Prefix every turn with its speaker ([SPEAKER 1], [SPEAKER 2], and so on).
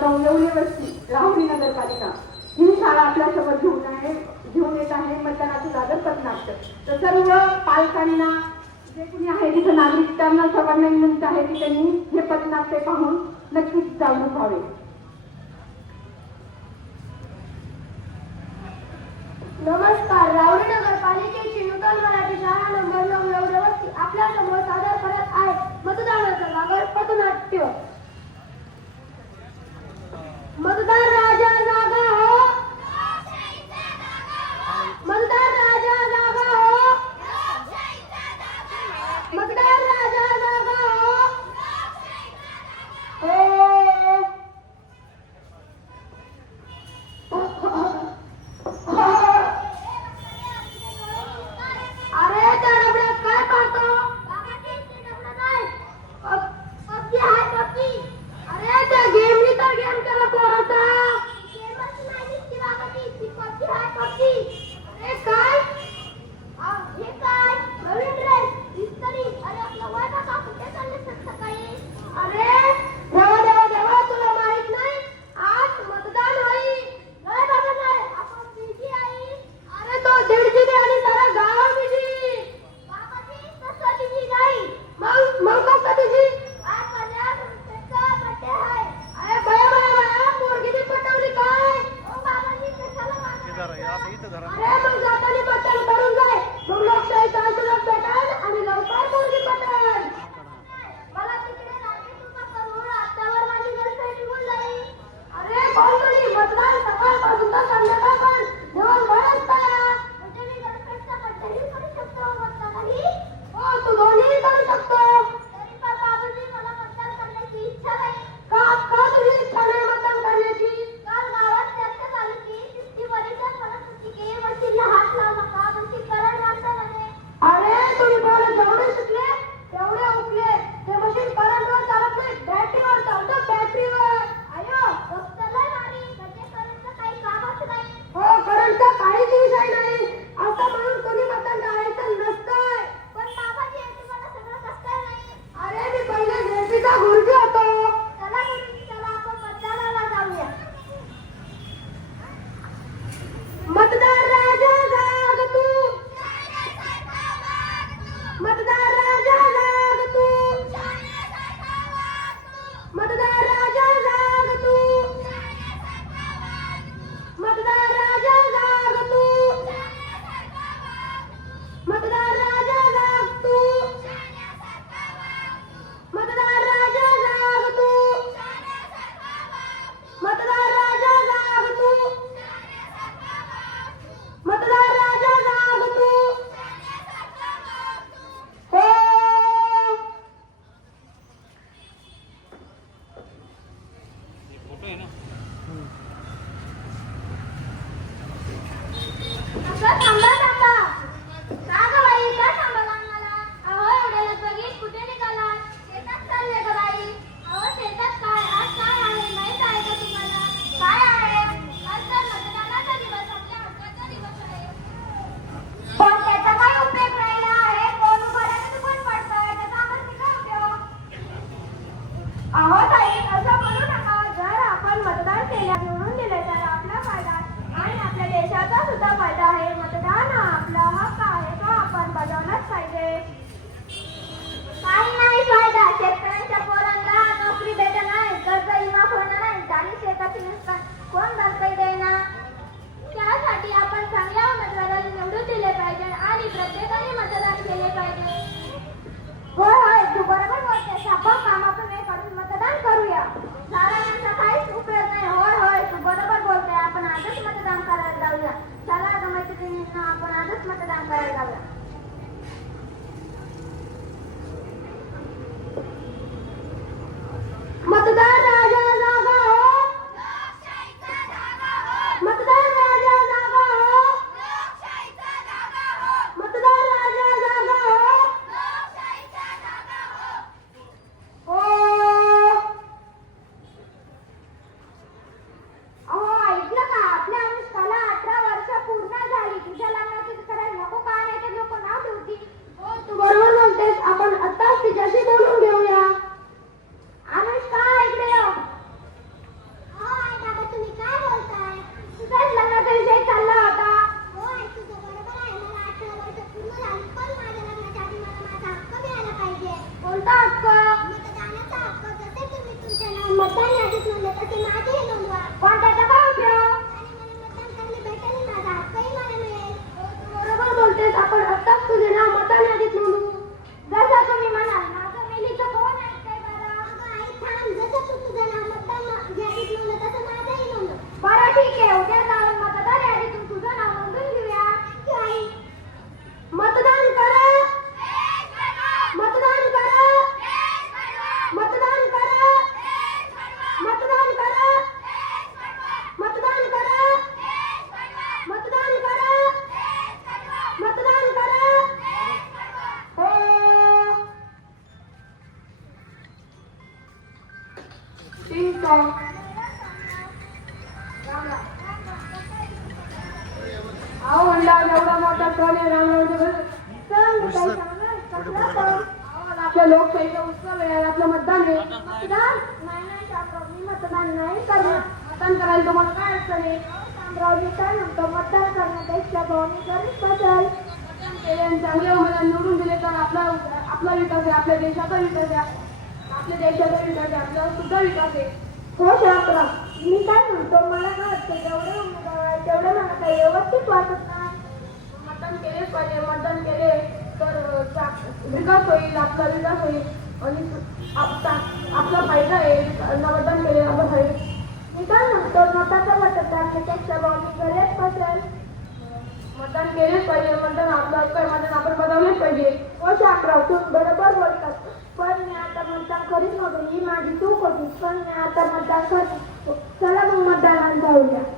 [SPEAKER 1] जाऊन येवले वस्ती लावणी नगरपालिका ही शाळा आपल्यासोबत घेऊन आहे घेऊन येत आहे. मतदानाचं दादर पथनाट्य तर सर्व पालकांना जे कुणी आहे तिथं नागरिक त्यांना सर्वांना विनंती आहे की त्यांनी हे पथनाट्य पाहून नक्कीच जाणून व्हावे
[SPEAKER 2] नमस्कार. रावणी नगरपालिकेची नूतन मराठी शाळा नंबर नऊ एवढ्या आपल्यासमोर सादर करत आहे. मतदानाचा दादर पथनाट्य मतदार Gua 爸 వంట अहो म्हणला एवढा मोठा सण आहे रामरावच्या आपल्या लोकशाहीचा उत्सव आहे आपलं मतदान आहे. मतदान? नाही नाही शामराव, मी मतदान नाही करणार. मतदान करायला तुम्हाला काय अडचण आहे? काय म्हणतो? मतदान करण्यापेक्षा भावनी गरीब बदल चांगल्या उमेदवार निवडून दिले तर आपला आपला विकास आहे आपल्या देशाचा विकास आहे. आपल्या देशाचा विकास आहे आपला सुद्धा विकास आहे. हो शामराव मी काय म्हणतो मला काय वाटतं जेवढे उमेदवार मला काही व्यवस्थित वाटत नाही मतदान केले पाहिजे. मतदान केले तर विकास होईल आपला विकास होईल. आणि आपला आपला फायदा आहे. मतदान केले आपला फायदा मी काय म्हणतो मताचा वाटत त्यापेक्षा भावनी गरज पसेल मतदान केलेच पाहिजे. मतदान आपलं हक्क आहे मतदान आपण बनवलेच पाहिजे. हो शाकराव तू बरोबर बोलतात. पण मी आता मतदान करीत नव्हतो. ही माझी चूक होती. पण मी आता मतदान करतो hallelujah.